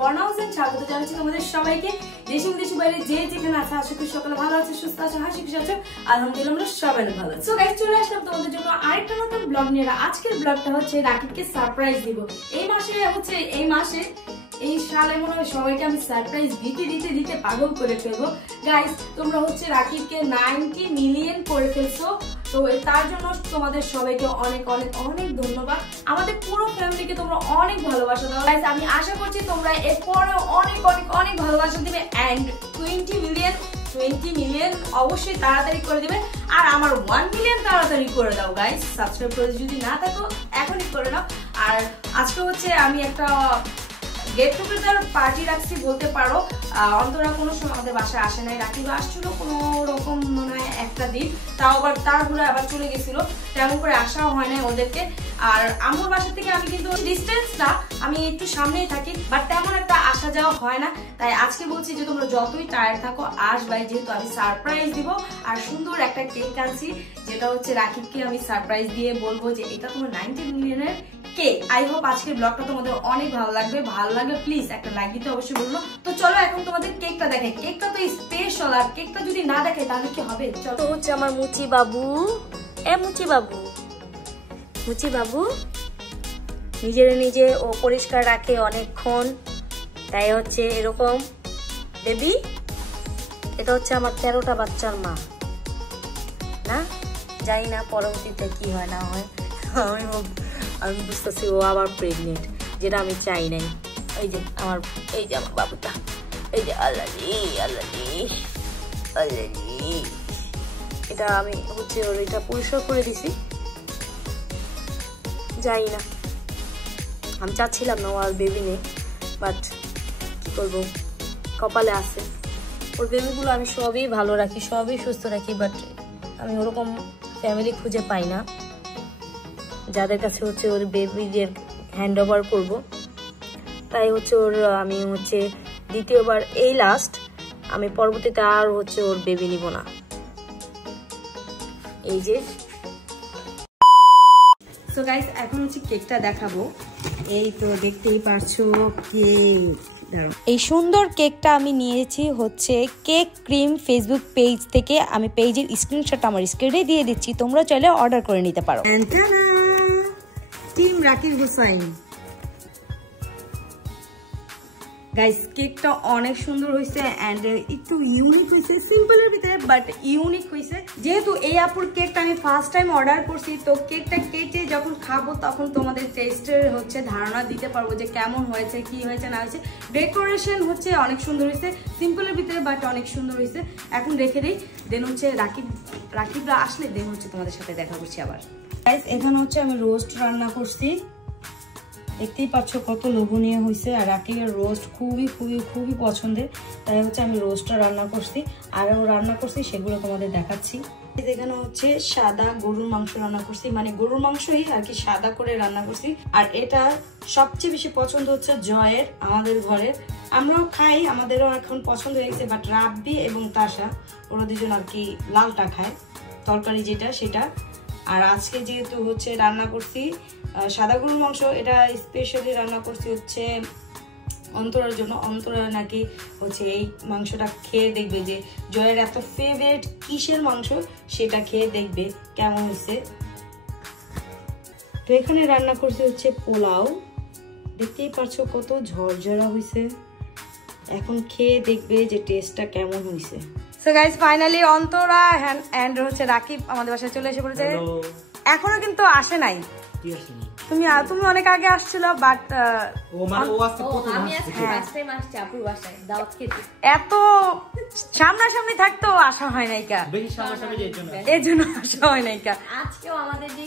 বর্ণা হোসেন, স্বাগত জানাচ্ছি তোমাদের সবাইকে। দেশে বিদেশে বাইরে যে যেখানে আছে, আশা করি সকলে ভালো আছে, সুস্থ আছে, হাসি খুশি আছে। আলহামদুলিল্লাহ আমরা সবাই ভালো আছি। সো গাইস, চলে আসলাম তোমাদের জন্য আরেকটা নতুন ব্লগ নিয়ে। আজকের ব্লগটা হচ্ছে রাকিবকে সারপ্রাইজ দিব। এই মাসে এই সালে মনে হয় সবাইকে আমি সারপ্রাইজ দিতে পাগল করে ফেলবো। গাইস, তোমরা হচ্ছে রাকিবকে 90 মিলিয়ন করে ফেলছো, তো তার জন্য তোমাদের সবাইকে অনেক অনেক অনেক ধন্যবাদ। আমাদের পুরো ফ্যামিলিকে তোমরা অনেক ভালোবাসা দাও। গাইস, আমি আশা করছি তোমরা এরপরে অনেক অনেক অনেক ভালোবাসা দিবে। এন্ড 20 মিলিয়ন অবশ্যই তাড়াতাড়ি করে দিবে। আর আমার 1 মিলিয়ন তাড়াতাড়ি করে দাও গাইস। সাবস্ক্রাইব করে যদি না থাকো এখনই করে নাও। আর আজকে হচ্ছে আমি একটা গেট টুগেদার পার্টি রাখছি বলতে পারো। অন্তরা কোনো সময় আমাদের বাসায় আসে নাই। রাকিব আসছিল কোনো রকম মনে হয় একটা দিন, তাও আবার তাড়াহুড়ো আবার চলে গেছিল, তেমন করে আসাও হয় না ওদেরকে। আর আমার বাসা থেকে আমি কিন্তু ডিস্টেন্স না, আমি একটু সামনেই থাকি, বাট তেমন একটা আসা যাওয়া হয় না। তাই আজকে বলছি যে তোমরা যতই টায়ার্ড থাকো আসবাই, যেহেতু আমি সারপ্রাইজ দিব। আর সুন্দর একটা কেক আনছি, যেটা হচ্ছে রাকিবকে আমি সারপ্রাইজ দিয়ে বলবো যে এটা তোমার 90 মিলিয়নের কেক। আই হোপ আজকের ব্লগটা তোমাদের অনেক ভালো লাগবে। ভালো লাগবে প্লিজ একটা লাইক দিতে অবশ্যই বলবো। তো চলো এখন তোমাদের কেকটা দেখাই। কেকটা তো স্পেশাল, আর কেকটা যদি না দেখাই তাহলে কি হবে। চলো, হচ্ছে আমার মুচি বাবু। মুচি বাবু নিজে ও পরিষ্কার রাখে অনেকক্ষণ, তাই হচ্ছে এরকম বেবি। এটা হচ্ছে আমার 13টা বাচ্চার মা না, জানি না পরবর্তীতে কি হয় না হয়। আমি বুঝতেছি ও আবার প্রেগনেন্ট, যেটা আমি চাই নাই। এই যে আমার বাবুটা, এই যে আল্লাহ, এটা আমি হচ্ছে ওর এটা পরিষ্কার করে দিছি। যাই না, আমি চাচ্ছিলাম না ও আর বেবি নেই, বাট কি করবো, কপালে আছে। ওর বেবিগুলো আমি সবই ভালো রাখি, সবই সুস্থ রাখি, বাট আমি ওরকম ফ্যামিলি খুঁজে পাই না যাদের কাছে হচ্ছে ওর বেবিদের হ্যান্ড ওভার করবো। তাই হচ্ছে আমি হচ্ছে দ্বিতীয়বার, এই লাস্ট, আমি পরবর্তীতে আর হচ্ছে ওর বেবি নিব না। এই যে সো গাইস, এখন হচ্ছে কেকটা দেখাবো। এই তো দেখতেই পারছো কেক। এই সুন্দর কেকটা আমি নিয়েছি হচ্ছে কেক ক্রিম ফেসবুক পেজ থেকে। আমি পেজের স্ক্রিনশট আমার স্ক্রিনে দিয়ে দিচ্ছি, তোমরা চাইলে অর্ডার করে নিতে পারো। টিম রাকিব হোসাইন। গাইস, কেকটা অনেক সুন্দর হয়েছে এন্ড একটু ইউনিক হয়েছে, সিম্পলের ভিতরে বাট ইউনিক হয়েছে। যেহেতু এই আপুর কেকটা আমি ফার্স্ট টাইম অর্ডার করছি, তো কেকটা কেটে যখন খাবো তখন তোমাদের টেস্টের হচ্ছে ধারণা দিতে পারবো যে কেমন হয়েছে, কি হয়েছে না হয়েছে। ডেকোরেশন হচ্ছে অনেক সুন্দর হয়েছে, সিম্পলের ভিতরে বাট অনেক সুন্দর হয়েছে। এখন রেখে দিই, দেন হচ্ছে রাকিবরা আসলে দেন হচ্ছে তোমাদের সাথে দেখা করছি আবার। গাইস, এখানে হচ্ছে আমি রোস্ট রান্না করছি, দেখতেই পাচ্ছ কত লোভনীয় হয়েছে। আর রাকিবের রোস্ট খুবই খুবই খুবই পছন্দের, তাই হচ্ছে আমি রোস্টটা রান্না করছি। আরও রান্না করছি, সেগুলো তোমাদের দেখাচ্ছি। এখানে হচ্ছে সাদা গরুর মাংস রান্না করছি, মানে গরুর মাংসই আর কি সাদা করে রান্না করছি। আর এটা সবচেয়ে বেশি পছন্দ হচ্ছে জয়ের, আমাদের ঘরের। আমরাও খাই, আমাদেরও এখন পছন্দ হয়ে গেছে, বাট রাব্বি এবং তাসা ওরা দুজন আর কি লালটা খায়, তরকারি যেটা সেটা। আর আজকে যেহেতু হচ্ছে রান্না করছি সাদা গরুর মাংস, এটা স্পেশালি রান্না করছি হচ্ছে অন্তরার জন্য। অন্তরা নাকি হচ্ছে এই মাংসটা খেয়ে দেখবে যে জয়ের এত ফেভারিট কিসের মাংস, সেটা খেয়ে দেখবে কেমন হয়েছে। তো এখানে রান্না করছি হচ্ছে পোলাও, দেখতেই পারছো কত ঝরঝরা হয়েছে। এখন খেয়ে দেখবে যে টেস্টটা কেমন হয়েছে। So guys, finally Antara and হচ্ছে রাকিব আমাদের বাসায় চলে এসে পড়েছে। এখনো কিন্তু আসে নাই। তুমি অনেক আগে আসছিল, বাট এত সামনাসামনি থাকতো আসা হয় নাই, এর জন্য আসা হয় নাই। আজকেও আমাদের যে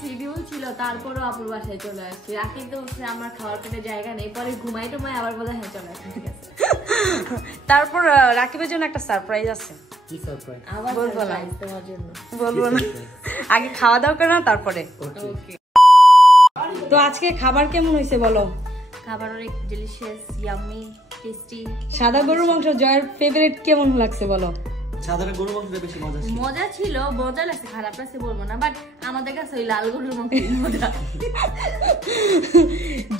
শিডিউল ছিল, তারপরও আপুর বাসায় চলে আসছি। রাকিব তো আমার খাওয়ার পেটে জায়গা নেই, পরে ঘুমাই টুমাই আবার বলে হ্যাঁ চলে আসছি, ঠিক আছে। তারপর রাকিবের জন্য একটা সারপ্রাইজ আছে, বলবো না, আগে খাওয়া দাওয়া করে না তারপরে। তো আজকে খাবার কেমন হয়েছে বলো? খাবার অনেক ডিলিশিয়াস, ইয়াম্মি, টেস্টি। সাদা গরুর মাংস জয়ের ফেভারিট, কেমন লাগছে বলো? সাধারণ গরুর মাংসটা বেশি মজা ছিল। মজা লাগছে, খারাপ লাগছে বলবো না, বাট আমাদের কাছে ওই লাল গরুর মাংস মজা।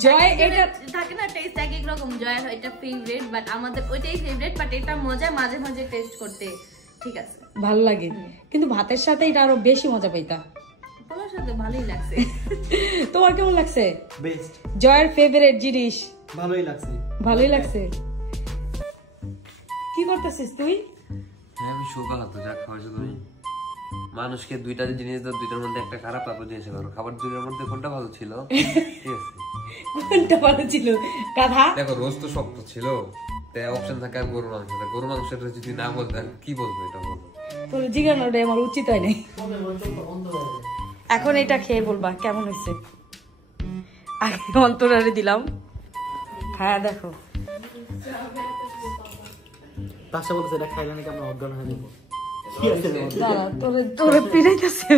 জয় এটা থাকে না টেস্ট এক এক রকম, জয়ের এটা ফেভারিট, বাট আমাদের ওইটাই ফেভারিট, বাট এটা মজা মাঝে মাঝে টেস্ট করতে ঠিক আছে, ভালো লাগে, কিন্তু ভাতের সাথে এটা আরো বেশি মজা পাইতা। তোমার সাথে ভালোই লাগছে। তোমার কেমন লাগছে? বেস্ট। জয়ের ফেভারিট জিনিস। ভালোই লাগছে। ভালোই লাগছে। কি করতেছিস তুই? হ্যাঁ আমি শোকা হতো যা খাওয়াছো তুমি। মানুষকে দুইটা জিনিস দাও, দুইটার মধ্যে একটা খারাপ, তারপর জিনিস করো। খাবার দুইটার মধ্যে কোনটা ভালো ছিল? ঠিক আছে, কোনটা ভালো ছিল? গাধা। দেখো রোজ তো শক্ত ছিল, তাই অপশন থাকে আর গরুর মাংস। গরুর মাংসটা যদি না বলতে কি বলবো, এটা বলো। তোর জিজ্ঞাসাটা আমার উচিত হয় নাই। এখন এটা খেয়ে বলবা কেমন হয়েছে। আগে অন্তরারে দিলাম, হ্যাঁ দেখো। তাসা বলতেছে এটা খাইলে নাকি আমরা অজ্ঞান হয়ে যাবো। কি আছে দাঁড়া, তোরে পিড়াইতেছে।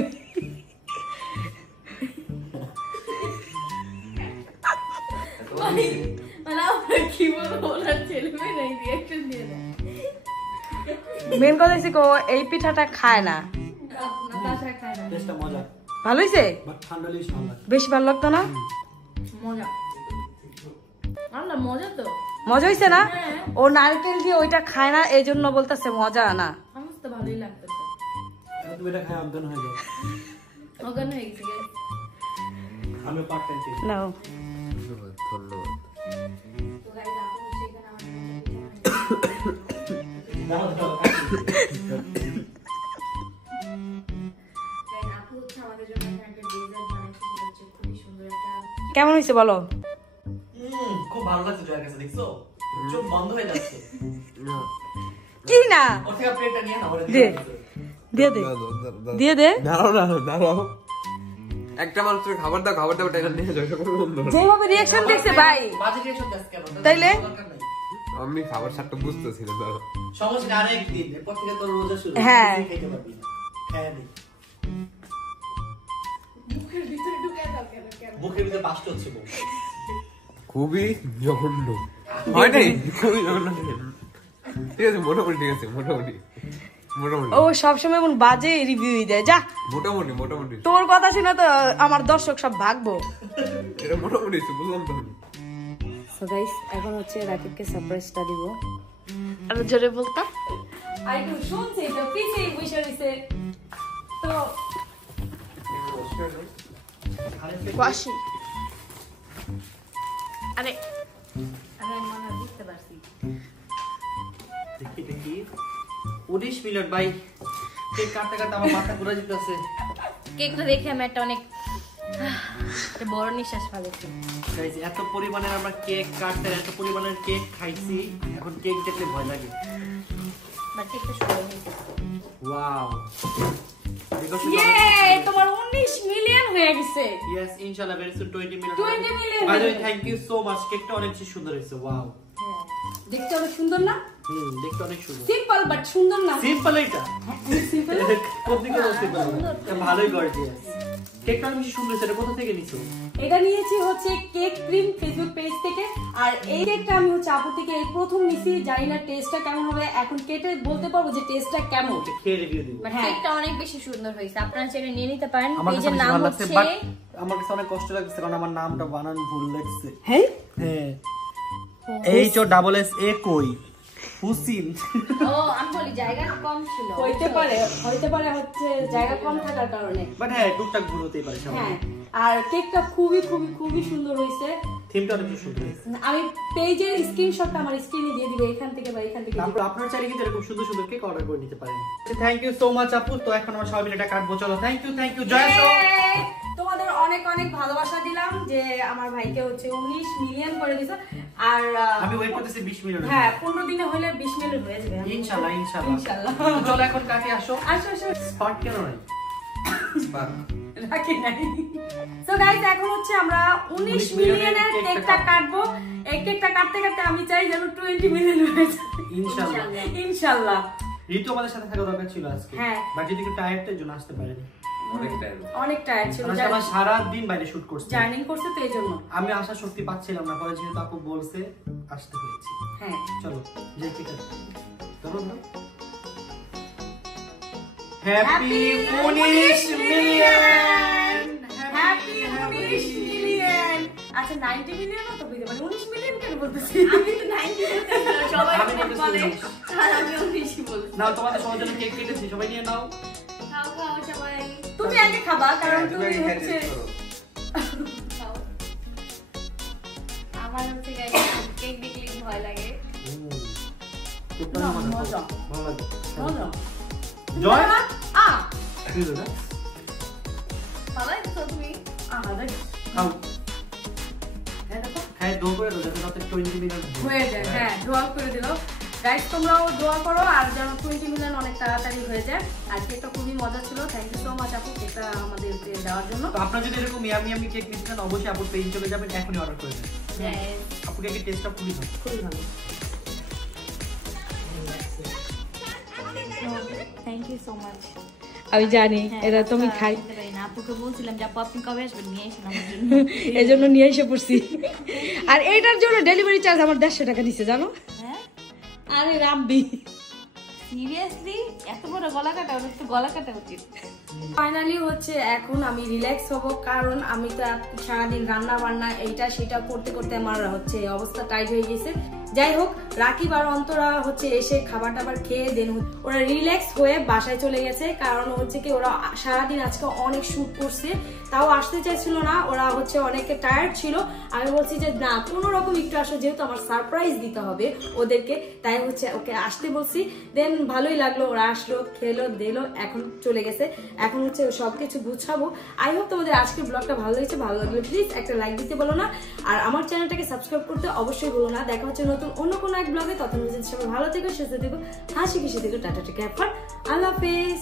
কি বলবো, ওনার ছেলে মেয়ে নাই রিঅ্যাকশন দিয়ে দেয়। মেন কথা হচ্ছে এই পিঠাটা খায় না। নাতাশা খায় না। টেস্টটা মজা। ভালো হয়েছে? বাট ঠান্ডা লিস ভালো লাগে। বেশি ভালো লাগতো না? মজা। আল্লাহ মজা তো। মজা হয়েছে না? ও নারকেল দিয়ে ওইটা খায় না, এই জন্য বলতেছে মজা না। আমার তো ভালোই লাগতেছে। তুমি এটা খাই অজ্ঞান হয়ে যাও। অজ্ঞান হয়ে গেছে। আমি পার্ট টাইম নাও। ধন্যবাদ ধন্যবাদ। তো গাইস আপু সেখানে আমাদের জন্য একটা ডেজার্ট বানাইছে, সেটা হচ্ছে খুবই সুন্দর একটা। কেমন হয়েছে বলো? খুব ভালো লাগছে জয়ের কাছে, দেখছো চোখ বন্ধ হয়ে যাচ্ছে। কি না ওর থেকে প্লেটটা নিয়ে নাও, ওরে দে দিয়ে দে দিয়ে দে। দাঁড়াও দাঁড়াও, একটা মানুষের খাবার দাও, খাবার দাও, টাকা নিয়ে যাও। যেভাবে রিঅ্যাকশন দেখছে ভাই, বাজে রিঅ্যাকশন দাস কেন? তাইলে? আমি খাবার সাথে বুঝতেছি না। দাঁড়াও, সমস্যা নেই, আরেকদিন এরপর থেকে তোর রোজা শুরু। হ্যাঁ। তুই খেতে পারবি না, খায় নি। মুখের ভিতরে ঢুকে দাও কেন কেন? মুখের ভিতরে বাস্ট হচ্ছে বউ। খুবই জঘন্য হয় নাই, খুবই জঘন্য। ঠিক আছে মোটামুটি, ঠিক আছে মোটামুটি মোটামুটি ও সবসময় এমন বাজে রিভিউ দেয়। যা, মোটামুটি মোটামুটি তোর কথা শুনে তো আমার দর্শক সব ভাগবো। এটা মোটামুটি বুঝলাম তো। সো গাইস, এখন হচ্ছে রাকিবকে সারপ্রাইজটা দিব। আর জোরে বলতা আই তো শুনছে তো পিছে বসে রইছে তো বাসি। আরে আরে মনে বুঝতে পারছি। দেখি 19 মিনিট ভাই, কেক কাটতে কাটতে আমার মাথা ঘুরে যেতেছে। কেকটা দেখে আমি একটা অনেক একটা বড় নিঃশ্বাস ফেলেছি। গাইস এত পরিমাণের আমরা কেক কাটতে, এত পরিমাণের কেক খাইছি, এখন কেক দেখলে ভয় লাগে। বাট কেকটা সুন্দর হয়েছে। ওয়াও, ইয়ে তোমার 19 মিলিয়ন হয়ে গেছে। ইয়েস ইনশাআল্লাহ very soon 20 million. 20 million. By the way thank you so much, কেকটা অনেক সুন্দর হয়েছে। ওয়াও, দেখতে অনেক সুন্দর না? দেখতে অনেক সুন্দর। সিম্পল বাট সুন্দর না? সিম্পল এটা সিম্পল কোন দিকে সিম্পল? এটা ভালোই গর্জিয়াস। কেকটা অনেক সুন্দর হয়েছে। এটা কোথা থেকে নিছো? এটা নিয়েছি হচ্ছে কেক ক্রিম ফেসবুক পেজ থেকে। আর এই কেকটা আমি হচ্ছে আপু থেকে এই প্রথম নিছি, জানি না টেস্টটা কেমন হবে, এখন কেটে বলতে পারবো যে টেস্টটা কেমন। খেয়ে রিভিউ দিব। বাট কেকটা অনেক বেশি সুন্দর হয়েছে, আপনারা চাইলে নিয়ে নিতে পারেন। আমার কাছে পেজের নাম ভালো লাগছে, হচ্ছে বাট আমার কাছে অনেক কষ্ট লাগছে কারণ আমার নামটা বানান ভুল লাগছে। হ্যাঁ হ্যাঁ, H O double S A কই হুসিন। ও আমি বলি জায়গা কম ছিল, হইতে পারে হচ্ছে জায়গা কম থাকার কারণে। বাট হ্যাঁ টুকটাক ভুল হতেই পারে। হ্যাঁ, আর কেকটা খুবই খুবই খুবই সুন্দর হয়েছে। থিমটা অনেক সুন্দর হয়েছে। আমি পেজের স্ক্রিনশটটা আমার স্ক্রিনে দিয়ে দিব, এখান থেকে বা এখান থেকে। তারপর আপনার চাইলে কিন্তু এরকম সুন্দর সুন্দর কেক অর্ডার করে নিতে পারেন। থ্যাংক ইউ সো মাচ আপু। তো এখন আমরা সবাই মিলে এটা কাটবো, চলো। Thank you Jaya show. তোমাদের অনেক অনেক ভালোবাসা দিলাম যে আমার ভাইকে হচ্ছে 19 মিলিয়ন করে দিছো। আর আমি ওয়েট করতেছি 20 মিলিয়ন। হ্যাঁ 15 দিনে হলে 20 মিলিয়ন হয়ে যাবে ইনশাআল্লাহ ইনশাআল্লাহ। ইনশাআল্লাহ। তো চলো এখন কাটি, আসো আসো আসো। স্পট কেন নাই? রাখি নাই। সো গাইস, এখন হচ্ছে আমরা 19 মিলিয়নের কেকটা কাটবো। এই কেকটা কাটতে কাটতে আমি চাই যেন 20 মিলিয়ন হয়ে যায় ইনশাআল্লাহ ইনশাআল্লাহ। ঋতু আমাদের সাথে থাকা দরকার ছিল আজকে। হ্যাঁ। বাট ঋতু একটু টায়ার্ডের জন্য আসতে পারেনি। অনেক টায়ার্ড ছিল, আজকে আমরা সারা দিন বাইরে শুট করছি, জার্নি করছে তো এইজন্য আমি আসার শক্তি পাচ্ছিলাম না। পরে যেহেতু আপু বলছে আসতে হয়েছে। হ্যাঁ চলো যাই, ঠিক আছে। চলো না হ্যাপি 19 মিলিয়ন। Happy 19 million. আচ্ছা 90 মিলিয়ন তো হইতে পারে, 19 মিলিয়ন কেন বলতেছি? আমি তো 90 বলতে সবাই আমি বলতেছি বলে 19। আর আমি 19 বলি। নাও তোমাদের সবার জন্য কেক কেটেছি, সবাই নিয়ে নাও। খাও খাও সবাই তুমি আগে খাবা কারণ হ্যাঁ, তুমি তুমি হচ্ছে খাও। আমার হচ্ছে গাইস কেক দেখলে ভয় লাগে। না, মজা। ভালো লাগে। মজা। জয় আ তুই দাদা ভালো লাগছে তুমি? দেখ খাও, হ্যাঁ দেখো খাই দোয়া করে দাও যাতে রাতে 20 মিলিয়ন হয়ে যায়। হ্যাঁ দোয়া করে দিল গাইস, তোমরাও দোয়া করো আর যেন 20 মিলিয়ন অনেক তাড়াতাড়ি হয়ে যায়। আর কেকটা খুবই মজা ছিল, থ্যাংক ইউ সো মাচ আপু কেকটা আমাদেরকে দেওয়ার জন্য। তো আপনারা যদি এরকম ইয়ামি ইয়ামি কেক নিতে চান অবশ্যই আপুর পেজ চলে যাবেন, এখনই অর্ডার করে দেন। Yes. আপুর কেকের টেস্টটা খুবই ভালো। খুবই ভালো। Thank you so much. আমি জানি এটা তুমি খাই আপুকে বলছিলাম যে আপু আপনি কবে আসবেন, নিয়ে এসেন আমার জন্য। এই জন্য নিয়ে এসে পড়ছি। আর এইটার জন্য ডেলিভারি চার্জ আমার 150 টাকা দিছে জানো। হ্যাঁ আরে রাব্বি, সিরিয়াসলি এত বড় গলা কাটা, ওর একটু গলা কাটা উচিত। ফাইনালি হচ্ছে এখন আমি রিল্যাক্স হব, কারণ আমি তো সারাদিন রান্না বান্না এইটা সেটা করতে করতে আমার হচ্ছে অবস্থা টাইট হয়ে গেছে। যাই হোক, রাকিব আর অন্তরা হচ্ছে এসে খাবার টাবার খেয়ে দেন ওরা রিল্যাক্স হয়ে বাসায় চলে গেছে, কারণ হচ্ছে কি ওরা সারাদিন আজকে অনেক শুট করছে, তাও আসতে চাইছিল না, ওরা হচ্ছে অনেকে টায়ার্ড ছিল। আমি বলছি যে না কোনো রকম একটু আসো, যেহেতু আমার সারপ্রাইজ দিতে হবে ওদেরকে, তাই হচ্ছে ওকে আসতে বলছি। দেন ভালোই লাগলো, ওরা আসলো, খেলো দিলো, এখন চলে গেছে। এখন হচ্ছে সবকিছু গুছাবো। আই হোপ তোমাদের আজকের ব্লগটা ভালো লেগেছে, ভালো লাগলে প্লিজ একটা লাইক দিতে বলো না, আর আমার চ্যানেলটাকে সাবস্ক্রাইব করতে অবশ্যই বলো না। দেখা হচ্ছে নতুন অন্য কোনো এক ব্লগে, তখন সবাই ভালো থেকো, সুস্থ থেকো, হাসি খুশি থেকো, টাটা টেক কেয়ার, আল্লাহ হাফেজ।